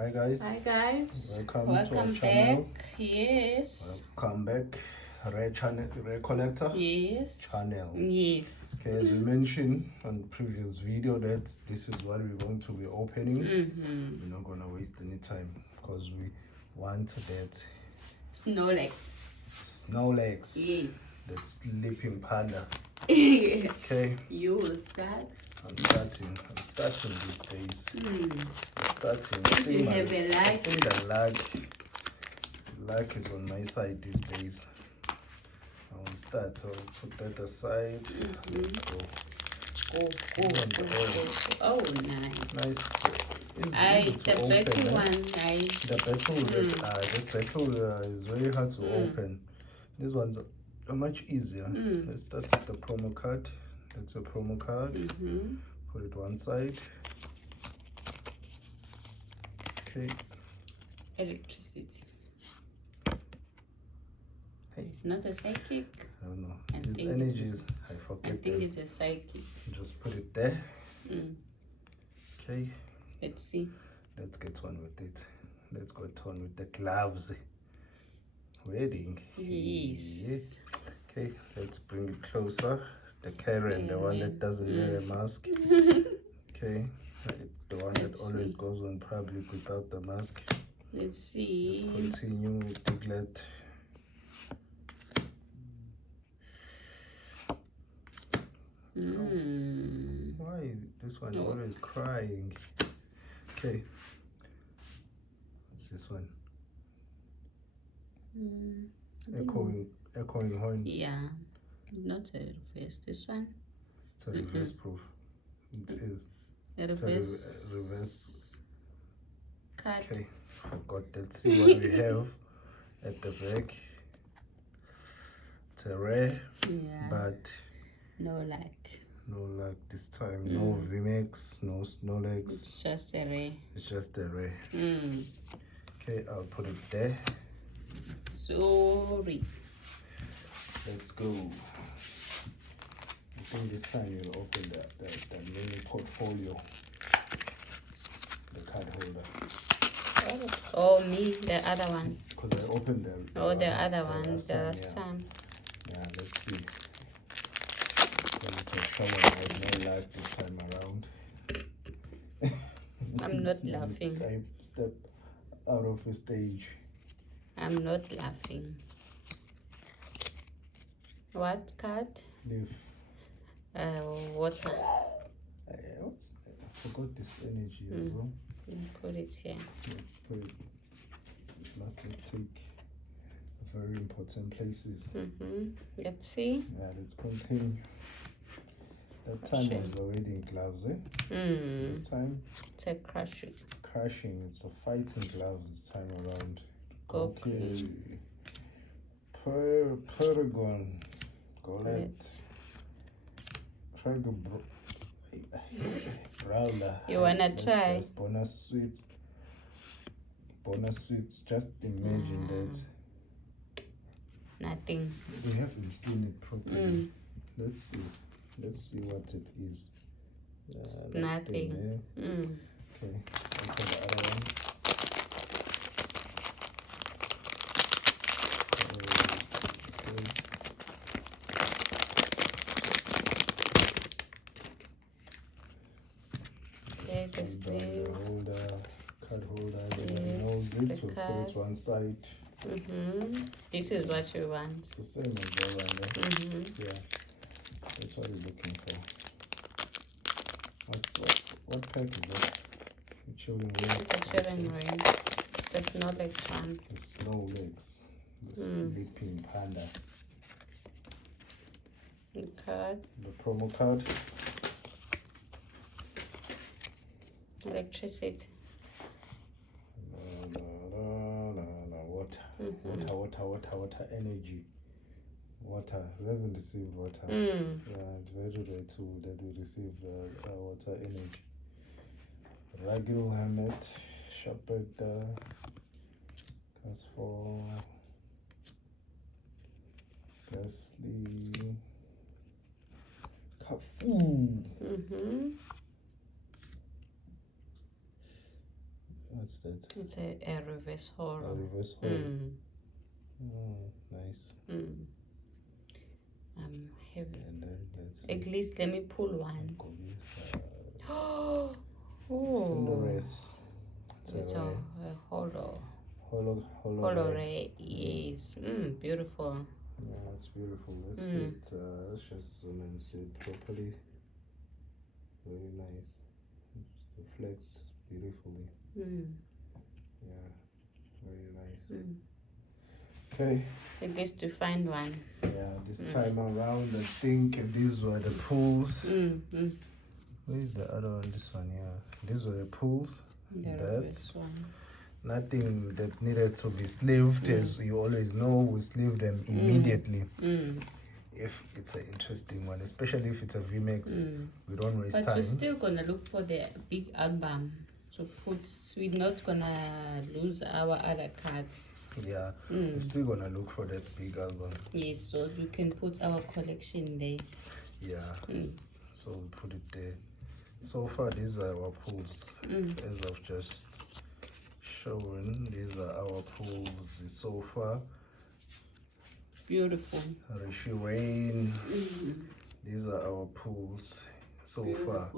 Hi guys. Hi guys. Welcome to our channel. Back. Yes. Welcome back. Rare collector. Yes. Channel. Yes. Okay, as we mentioned on the previous video, that this is what we're going to be opening. We're not gonna waste any time because we want that Snorlax. Yes. That sleeping panda. Okay. You will start. I'm starting these days. You have a luck. I think the luck is on my side these days. I'll start. So I'll put that aside. Let's go. Oh, nice. Easy to the open, battle eh? one. The battle is very hard to open. These ones are much easier. Let's start with the promo card. That's your promo card. Put it one side. Okay. Electricity. Hey. It's not a psychic. I don't know. These energies, I forget. I think it's a psychic. Just put it there. Okay. Let's see. Let's get on with it. Let's get on with the gloves. Wedding. Yes. Okay, let's bring it closer. The Karen, the one that doesn't wear a mask. Okay, the one that always goes on public without the mask. Let's see. Let's continue with Diglett. Why this one always crying? Okay, what's this one? Echoing horn. Yeah, not a reverse. This one. It's a reverse proof. It is. A reverse. It's a reverse card. Okay, forgot. Let's see what we have at the back. It's a rare, but no luck. No luck this time. No VMAX, no Snorlax. It's just a rare. It's just a rare. Okay, I'll put it there. Sorry. Let's go. I think this time you'll open the mini portfolio. The card holder. Oh, me, the other one. Because I opened the other one. There are some. Yeah, let's see. It's a shower. I have no luck this time around. I'm not laughing. I step out of the stage. I'm not laughing. What card? Leaf. Water. I forgot this energy as well. Put it here. Let's put it. Must not take very important places. Let's see. Yeah, let's continue. That time was already in gloves, eh? This time it's a crushing. It's crushing. It's a fighting gloves this time around. Okay. Paragon. Golette. Brawler. You wanna try? Bonus sweets. Just imagine that. Nothing. We haven't seen it properly. Let's see what it is. Nothing. Okay, open the other one. Okay, this thing. Card holder, knows it. We'll put it one side. This is what you want. It's the same as the one there. Yeah, that's what he's looking for. What pack is that? The children ring. It's a children ring. The Snorlax one. The Snorlax. The sleeping panda. The card. The promo card. Electricity. Water energy. Water. We haven't received water. Yeah, it's very rare too that we receive water energy. Ragil helmet. Shepherd. Casfor. Gasly. Cafu. What's that? It's a reverse A horror. reverse horror. Mm. Nice. Mm. Heavy. And then that's At least let me pull one. Oh. Oh, Cinderace. it's a hollow. Hollow. Yes. Beautiful. Yeah, it's beautiful. Let's see it. Let's just zoom and see it properly. Very nice. It reflects beautifully. Yeah, very nice. Okay. At least to find one. Yeah, this time around, I think these were the pools. Where is the other one? This one, yeah. These were the pools. That's nothing that needed to be sleeved, as you always know. We sleeve them immediately. If it's an interesting one, especially if it's a VMAX, we don't waste time. But we're still gonna look for the big album to put. We're not gonna lose our other cards. Yeah, we're still gonna look for that big album. Yes, so you can put our collection there. Yeah, so we put it there. So far, these are our pools. As I've just shown, these are our pools so far. Beautiful. Rishi Rain. These are our pools so far.